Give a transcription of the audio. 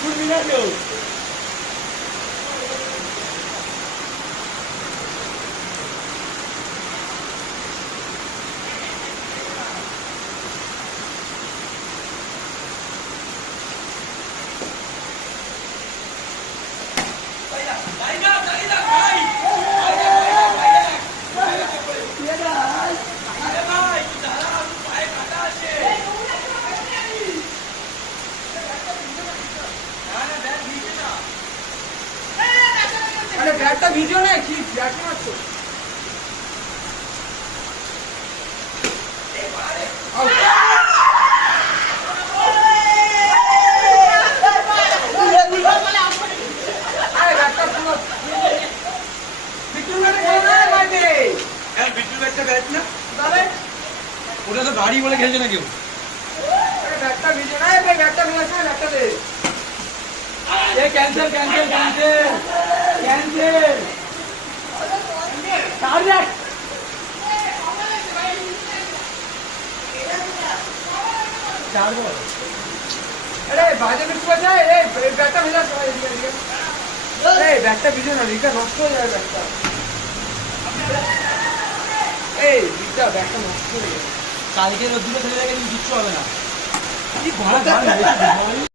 শুনবি না কেউ। আরে ব্যাটটা ভিডিও না কি ব্যাট মারছো ওটা তো গাড়ি বলে খেলছে না কেউ। ব্যাটটা ভিডিও না ব্যাটটা ভেঙেছে ব্যাটটা দে ক্যান্সেল ক্যান্সেল ক্যান্সেল ক্যান্সেল। আরে বাজে কিছু বাজায় এই ব্যাটটা ভেজা সবাই এদিকে এই ব্যাটটা ভিডিও না রিকা নষ্ট হয়ে যাবে ব্যাটটা এই রিকা ব্যাটটা নষ্ট হয়ে যাবে কালকে রোদ্দুরে ফেলে রেখে কিচ্ছু হবে না। কি ভালো